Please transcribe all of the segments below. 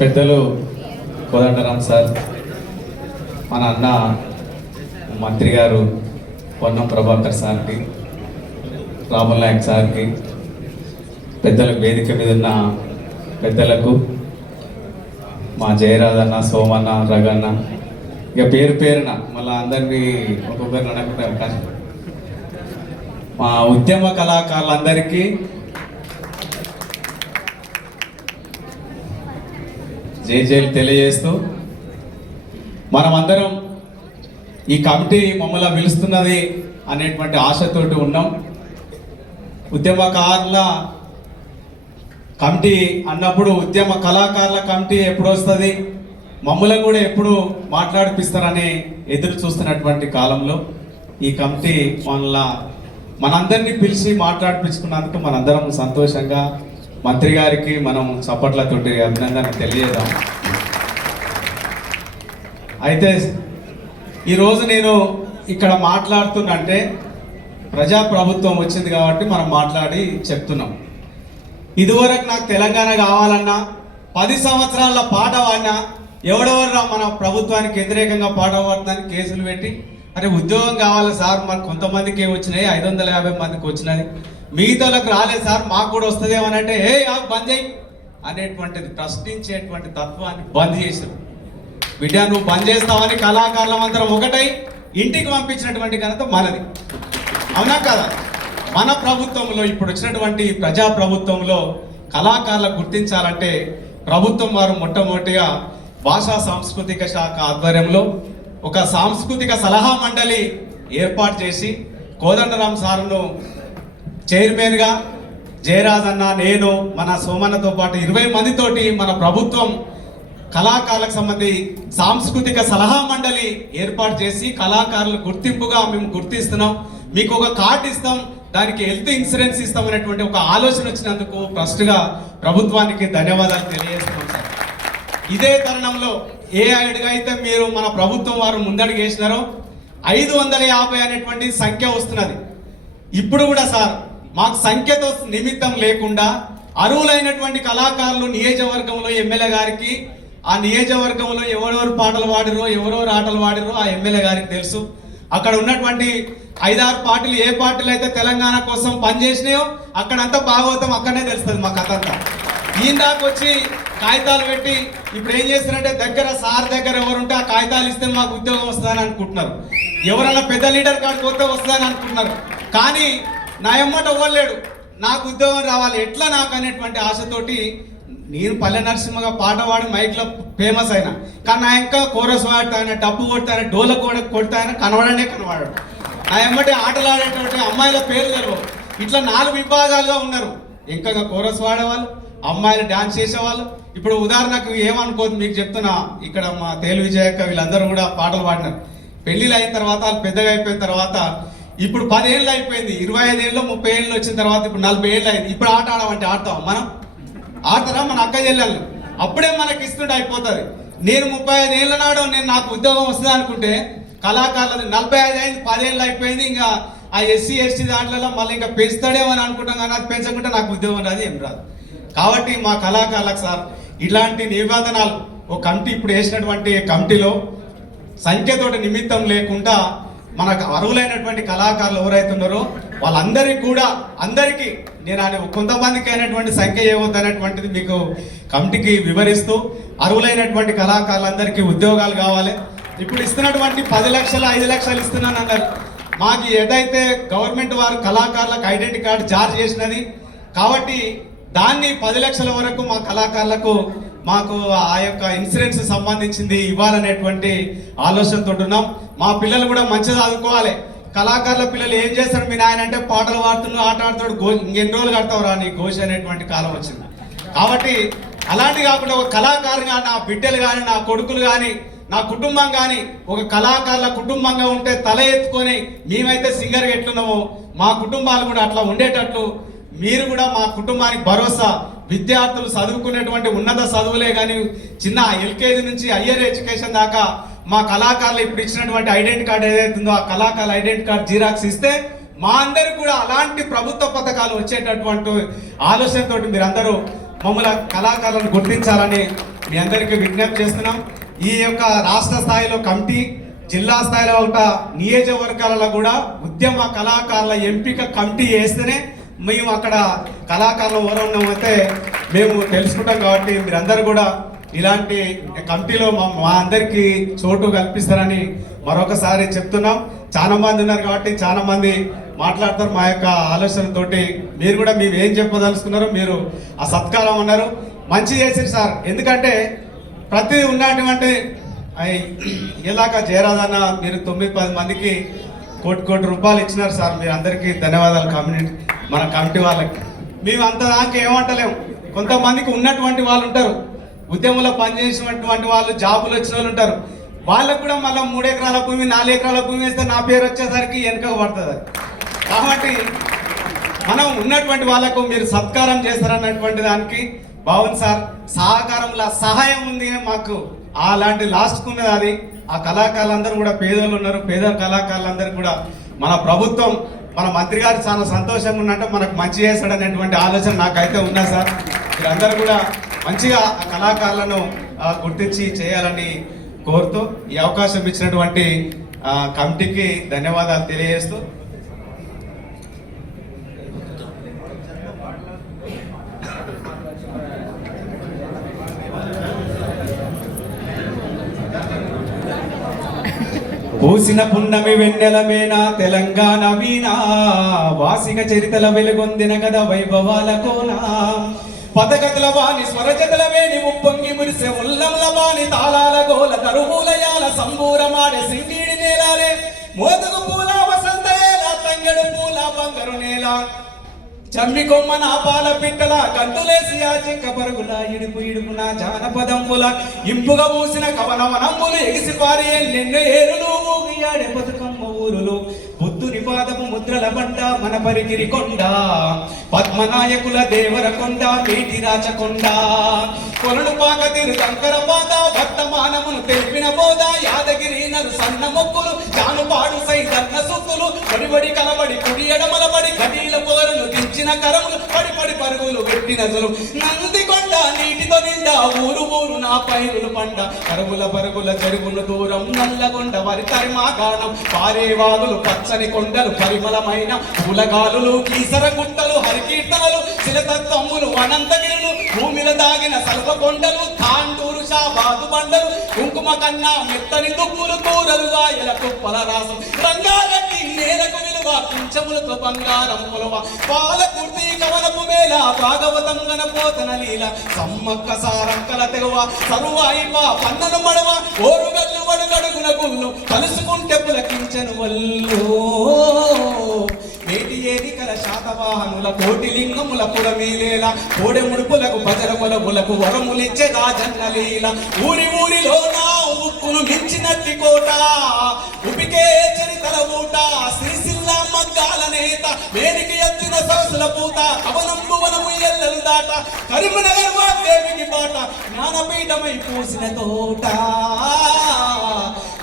పెద్దలు కోదండరాం సార్, మన అన్న మంత్రి గారు పొన్నం ప్రభాకర్ సార్కి, రాముల్ నాయక్ సార్కి, పెద్దలకు వేదిక మీద ఉన్న పెద్దలకు, మా జయరాజన్న, సోమన్న, రగన్న, ఇక పేరు పేరున మళ్ళీ అందరినీ ఒక్కొక్కరిని అనుకుంటారు కానీ మా ఉద్యమ కళాకారులందరికీ జైలు తెలియజేస్తూ, మనమందరం ఈ కమిటీ మమ్మల్ని పిలుస్తున్నది అనేటువంటి ఆశతోటి ఉన్నాం. ఉద్యమకారుల కమిటీ అన్నప్పుడు ఉద్యమ కళాకారుల కమిటీ ఎప్పుడు వస్తుంది, మమ్మల్ని కూడా ఎప్పుడు మాట్లాడిపిస్తారని ఎదురు చూస్తున్నటువంటి కాలంలో ఈ కమిటీ మనందరినీ పిలిచి మాట్లాడిపించుకున్నందుకు మనందరం సంతోషంగా మంత్రి గారికి మనం చప్పట్లతోటి అభినందన తెలియజేద్దాం. అయితే ఈరోజు నేను ఇక్కడ మాట్లాడుతున్నంటే ప్రజాప్రభుత్వం వచ్చింది కాబట్టి మనం మాట్లాడి చెప్తున్నాం. ఇదివరకు నాకు తెలంగాణ కావాలన్నా 10 సంవత్సరాల పాట పాడినా ఎవడెవరు మన ప్రభుత్వానికి వ్యతిరేకంగా పాట పాడుతుందని కేసులు పెట్టి, అరే ఉద్యోగం కావాలి సార్, మరి కొంతమందికి వచ్చినాయి, 550 మందికి వచ్చినాయి, మిగతాలకు రాలేదు సార్, మాకు కూడా వస్తుందేమని అంటే బంద్ చేయి అనేటువంటిది ప్రశ్నించేటువంటి తత్వాన్ని బంద్ చేశారు. బిడ్డ నువ్వు బంద్ చేస్తావని కళాకారులమందరం ఒకటై ఇంటికి పంపించినటువంటి ఘనత మనది, అవునా కదా? మన ప్రభుత్వంలో ఇప్పుడు వచ్చినటువంటి ప్రజా ప్రభుత్వంలో కళాకారులకు గుర్తించాలంటే ప్రభుత్వం వారు మొట్టమొదటిగా భాషా సాంస్కృతిక శాఖ ఆధ్వర్యంలో ఒక సాంస్కృతిక సలహా మండలి ఏర్పాటు చేసి కోదండరాం సార్ను చైర్మన్గా, జయరాజ్ అన్న, నేను, మన సోమన్నతో పాటు 20 మందితోటి మన ప్రభుత్వం కళాకారులకు సంబంధించి సాంస్కృతిక సలహా మండలి ఏర్పాటు చేసి కళాకారుల గుర్తింపుగా మేము గుర్తిస్తున్నాం, మీకు ఒక కార్డు ఇస్తాం, దానికి హెల్త్ ఇన్సూరెన్స్ ఇస్తాం అనేటువంటి ఒక ఆలోచన వచ్చినందుకు ఫస్ట్గా ప్రభుత్వానికి ధన్యవాదాలు తెలియజేస్తున్నాం సార్. ఇదే తరుణంలో ఏ అడుగు అయితే మీరు మన ప్రభుత్వం వారు ముందడుగు వేసినారో 550 అనేటువంటి సంఖ్య వస్తున్నది. ఇప్పుడు కూడా సార్ మాకు సంఖ్యతో నిమిత్తం లేకుండా అర్హులైనటువంటి కళాకారులు నియోజకవర్గంలో ఎమ్మెల్యే గారికి, ఆ నియోజకవర్గంలో ఎవరెవరు పాటలు పాడిరో, ఎవరెవరు ఆటలు పాడిరో ఆ ఎమ్మెల్యే గారికి తెలుసు. అక్కడ ఉన్నటువంటి 5-6 పార్టీలు ఏ పార్టీలు అయితే తెలంగాణ కోసం పనిచేసినాయో అక్కడంతా భాగవతం అక్కడనే తెలుస్తుంది మా కథ అంతా. ఈయన దాకా వచ్చి కాగితాలు పెట్టి ఇప్పుడు ఏం చేస్తారంటే దగ్గర సార్ దగ్గర ఎవరుంటే ఆ కాగితాలు ఇస్తే మాకు ఉద్యోగం వస్తుందని అనుకుంటున్నారు, ఎవరన్నా పెద్ద లీడర్ కాడికి వస్తే వస్తుందని అనుకుంటున్నారు. కానీ నా ఎమ్మట ఇవ్వలేడు, నాకు ఉద్యోగం రావాలి ఎట్లా నాకు అనేటువంటి ఆశతోటి నేను పల్లె నరసింహగా పాట పాడి మైక్లో ఫేమస్ అయినా, కానీ నా ఇంకా కోరస్ వాడతాయన, డప్పు కొడతాయన, డోల కొడతాయన, కనబడనే కనబడాడు. నా ఎమ్మటి ఆటలు ఆడేటువంటి అమ్మాయిల పేరు తెలియవు. ఇట్లా 4 విభాగాలుగా ఉన్నారు. ఇంకా కోరస్ వాడేవాళ్ళు, అమ్మాయిలు డాన్స్ చేసేవాళ్ళు. ఇప్పుడు ఉదాహరణకు ఏమనుకోదు మీకు చెప్తున్నా, ఇక్కడ మా తేలు విజయక్క వీళ్ళందరూ కూడా పాటలు పాడినారు. పెళ్ళిళ్ళు అయిన తర్వాత వాళ్ళు పెద్దగా అయిపోయిన తర్వాత ఇప్పుడు 10 ఏళ్ళు అయిపోయింది, 25 ఏళ్ళు 30 ఏళ్ళు వచ్చిన తర్వాత ఇప్పుడు 40 ఏళ్ళు అయింది. ఇప్పుడు ఆట ఆడమంటే ఆడతాం మనం? ఆడతారా? మన అక్క చెల్లెళ్ళు అప్పుడే మనకి ఇస్తుంటే అయిపోతుంది. నేను 35 ఏళ్ళ నాడు నాకు ఉద్యోగం వస్తుంది అనుకుంటే కళాకారులు 45 అయింది, 10 ఏళ్ళు అయిపోయింది. ఇంకా ఆ SC ST దాంట్లో మళ్ళీ ఇంకా పెంచుతాడేమో అని అనుకుంటాం, కానీ అది పెంచకుంటే నాకు ఉద్యోగం రాదు, ఏం రాదు. కాబట్టి మా కళాకారులకు సార్ ఇలాంటి నిబంధనలు ఒక కమిటీ ఇప్పుడు వేసినటువంటి కమిటీలో సంఖ్యతోటి నిమిత్తం లేకుండా మనకు అర్హులైనటువంటి కళాకారులు ఎవరైతే ఉన్నారో వాళ్ళందరికీ కూడా అందరికీ నేను కొంతమందికి అయినటువంటి సంఖ్య ఏమవుతుందనేటువంటిది మీకు కమిటీకి వివరిస్తూ అర్హులైనటువంటి కళాకారులందరికీ ఉద్యోగాలు కావాలి. ఇప్పుడు ఇస్తున్నటువంటి 10 లక్షలు 5 లక్షలు ఇస్తున్నాను అన్నారు. మాకు ఏదైతే గవర్నమెంట్ వారు కళాకారులకు ఐడెంటిటీ కార్డు జారీ చేసినది కాబట్టి దాన్ని 10 లక్షల వరకు మా కళాకారులకు మాకు ఆ యొక్క ఇన్సూరెన్స్ సంబంధించింది ఇవ్వాలనేటువంటి ఆలోచనతో ఉన్నాం. మా పిల్లలు కూడా మంచిగా చదువుకోవాలి. కళాకారుల పిల్లలు ఏం చేస్తారు, మీ నాయన అంటే పాటలు పాడుతున్నాడు, ఆట ఆడుతాడు, ఇంకెన్ని రోజులు కడతావు రా నీ ఘోష అనేటువంటి కాలం వచ్చింది. కాబట్టి అలాంటి కాకుండా ఒక కళాకారుగా నా బిడ్డలు కానీ, నా కొడుకులు కానీ, నా కుటుంబం కానీ ఒక కళాకారుల కుటుంబంగా ఉంటే తల ఎత్తుకొని మేమైతే సింగర్గా ఎట్లున్నామో మా కుటుంబాలు కూడా అట్లా ఉండేటట్లు మీరు కూడా మా కుటుంబానికి భరోసా, విద్యార్థులు చదువుకునేటువంటి ఉన్నత చదువులే కానీ చిన్న LKG నుంచి హయ్యర్ ఎడ్యుకేషన్ దాకా మా కళాకారులు ఇప్పుడు ఇచ్చినటువంటి ఐడెంటిటీ కార్డు ఏదైతుందో ఆ కళాకారుల ఐడెంటిటీ కార్డు జిరాక్స్ ఇస్తే మా అందరికి కూడా అలాంటి ప్రభుత్వ పథకాలు వచ్చేటటువంటి ఆలోచనతో మీరందరూ మమ్మల్ని కళాకారులను గుర్తించాలని మీ అందరికీ విజ్ఞప్తి చేస్తున్నాం. ఈ యొక్క రాష్ట్ర స్థాయిలో కమిటీ, జిల్లా స్థాయిలో ఒక నియోజకవర్గాలలో కూడా ఉద్యమ కళాకారుల ఎంపిక కమిటీ వేస్తేనే మేము అక్కడ కళాకారులు ఎవరు ఉన్నామైతే మేము తెలుసుకుంటాం. కాబట్టి మీరందరూ కూడా ఇలాంటి కమిటీలో మా అందరికీ చోటు కల్పిస్తారని మరొకసారి చెప్తున్నాం. చాలా మంది ఉన్నారు కాబట్టి చాలా మంది మాట్లాడతారు మా యొక్క ఆలోచనతోటి. మీరు కూడా మేము ఏం చెప్పదలుచుకున్నారో మీరు ఆ సత్కారం అన్నారు, మంచి చేసారు సార్. ఎందుకంటే ప్రతి ఉన్నటువంటి ఇలాగా జయరాజన్న మీరు 9-10 మందికి కోటి రూపాయలు ఇచ్చినారు సార్. మీరు అందరికీ ధన్యవాదాలు. మన కమిటీ వాళ్ళకి మేము అంత దాకా ఏమంటలేము. కొంతమందికి ఉన్నటువంటి వాళ్ళు ఉంటారు, ఉద్యమంలో పనిచేసినటువంటి వాళ్ళు, జాబులు వచ్చిన వాళ్ళు ఉంటారు. వాళ్ళకు కూడా మళ్ళీ 3 ఎకరాల భూమి 4 ఎకరాల భూమి వేస్తే నా పేరు వచ్చేసరికి వెనుక పడుతుంది. కాబట్టి మనం ఉన్నటువంటి వాళ్ళకు మీరు సత్కారం చేస్తారన్నటువంటి దానికి బాగుంది సార్. సహకారంలో సహాయం ఉంది మాకు, అలాంటి లాస్ట్కు ఉన్నది అది. ఆ కళాకారులందరూ కూడా పేదోళ్ళు ఉన్నారు, పేద కళాకారులందరూ కూడా మన ప్రభుత్వం, మన మంత్రి గారు చాలా సంతోషంగా ఉన్నట్టు మనకు మంచి చేస్తాడనేటువంటి ఆలోచన నాకైతే ఉన్నా సార్. మీరందరూ కూడా మంచిగా ఆ కళాకారులను గుర్తించి చేయాలని కోరుతూ ఈ అవకాశం ఇచ్చినటువంటి కమిటీకి ధన్యవాదాలు తెలియజేస్తూ పూసిన పున్నమి వెన్నెలమేనా తెలంగాణ వీణా, వాసిక చరితల వెలుగొందిన కథ వైభవాల కోనా, పదగతుల వాణి స్వరజతల వేణి ఉప్పొంగి మురిసే ఉల్లముల వాణి తాళాల గోల తరుమూలయాల సంబూరమాడే సింగిడి నేలాలే, మోదుగు పూల వసంత ఏల తంగెడు పూల బంగారు నేల, చమ్మి కొమ్మ నా పాల పిట్టల గంతులేసి ఆ చెక్క పరుగుల ఇడుపు నా జానపదంబుల ఇంపుగా పూసిన కవనవనమ్ములు ఎగిసి పారి ఎన్నెన్నో ఏరులు ఊగియాడే బతుకమ్మ ఊరులు, బుద్ధుని పాదపు ముద్రల బండ మన పరిగిరి కొండ, పద్మనాయకుల దేవర కొండ మేటి రాచకొండ, కొలను పాక తిరు కంకర పాద వర్తమానమును తెలిపిన బోధ, యాదగిరి నరు సన్న మొక్కులు జానుపాడు సైదన్న సుక్కులు, పడిబడి కలబడి కుడి ఎడమలబడి కటీల పోరను దించిన కరములు పడి పరుగులు పెట్టిన నందికొండ నీటితో నిండా ఊరు నా పైరులు పండ, కరువుల పరుగుల చెరువులు దూరం నల్లగొండ వరి తరిమాగాణం, పారేవాగులు పచ్చని కొండలు పరిమళమైన పూలగాలులు కీసర గుట్టలు హరికీర్తనలు శిలతత్వములు అనంతగిరులు, భూమిలో దాగిన సల్వ కొండలు తాండూరు షాబాదు బండలు, కుంకుమ కన్నా మెత్తని దుప్పులు కూరలు వాయల కుప్పల రాసం, రంగారెడ్డి నేలకు విలువ పింఛములతో బంగారం పొలవ, పాల కుర్తి కవనపు మేళ భాగవతం గణపోతన లీల, సమ్మక్క సారంకల తెగవ సరువాయిప పన్నను మడవ, ఓరుగల్లు వడుగడుగున గుళ్ళు కలుసుకుంటే పులకించను వల్లు, నేటి ఏదికల శాతవాహనుల కోటి లింగముల పురమీలేల, కోడె ముడుపులకు భజరములకు వరములిచ్చే రాజన్నలీల, ఊరిలో నా ఉప్పును మించినట్టి కోట, ఉపికే చరితల ఊట, శ్రీశిల్లా మగ్గాల నేత, వేడికి ఎత్తిన సరసుల పూత, కవనంబు వనము ఎల్లలు దాట, కరీంనగర్ వాగ్దేవికి బాట, జ్ఞానపీఠమై పూసిన తోట,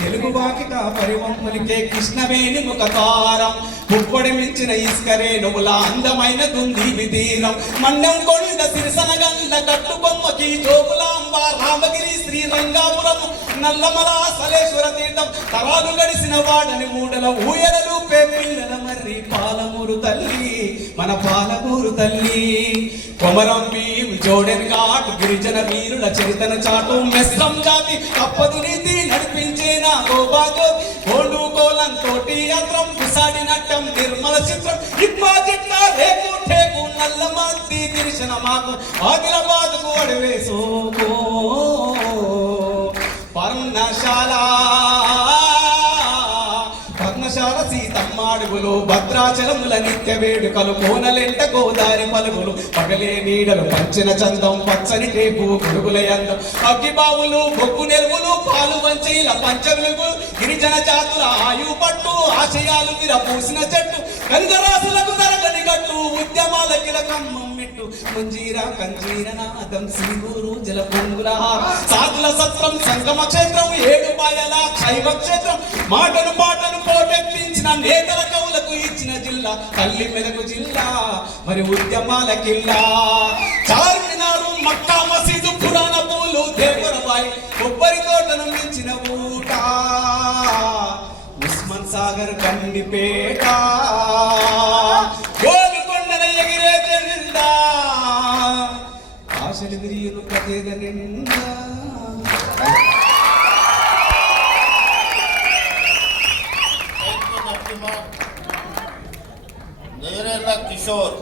తెలుగు వాకిట పరివంపులికే కృష్ణవేణి ముఖతారం, పుప్పొడి మించిన ఇస్కరే నువ్వుల అందమైన దుంది విధీరం, మన్నం కొండ సిరిసనగండ కట్టుబొమ్మకి జోగులాంబ రామగిరి శ్రీరంగాపురం నల్లమల సలేశ్వర తీర్థం, తరాలు గడిసిన వాడని ఊడల ఊయలలు పిల్లల మర్రి పాలమూరు తల్లి మన పాలమూరు తల్లి, కొమరం భీం జోడెన్ ఘాట్ గిరిజన వీరుల చరితన చాటు, మెస్సం జాతి తప్పదు నీతి నడిపించే నా గోబాగో, కోడు కోలం తోటి యంత్రం పిసాడి నట్టం నిర్మల చిత్రం, ఇప్పాజిట్ల రేపు టేకు నల్ల మద్ది తిరిసిన మాకు ఆదిలాబాద్కు అడవేసోకో, పర్ణశాల సీతమ్మాడుగులు భద్రాచలముల నిత్య వేడుకలు, కోనలెంట గోదారి పలుగులు పగలే నీడలు పంచిన చందం పచ్చని టేపు గొడుగుల అందం, అగ్గిబావులు బొగ్గు నెరువులు పాలు వంచీల పంచవెలుగులు, గిరిజన జాతుల ఆయు పట్టు ఆశయాలు విర పూసిన చెట్టు, గంగరాసులకు తరగని గట్టు ఉద్యమాల కిలకమ్మం మెట్టు, మంజీర కంజీర నాదం సింగూరు జల పొంగుల సాధుల సత్రం సంగమ క్షేత్రం, ఏడు పాయల శైవ క్షేత్రం, మాటను పోటెత్తించిన నేతల కవులకు ఇచ్చిన జిల్లా తల్లి మెదకు జిల్లా మరి ఉద్యమాల కిల్లా, చార్మినారు మక్కా మసీదు పురాణ పూలు సాగర్ కందిపేట గోల్కొండల ఎగిరే జెండా ఆశలు విరియులు కథేద నిండా. నేరేళ్ల కిషోర్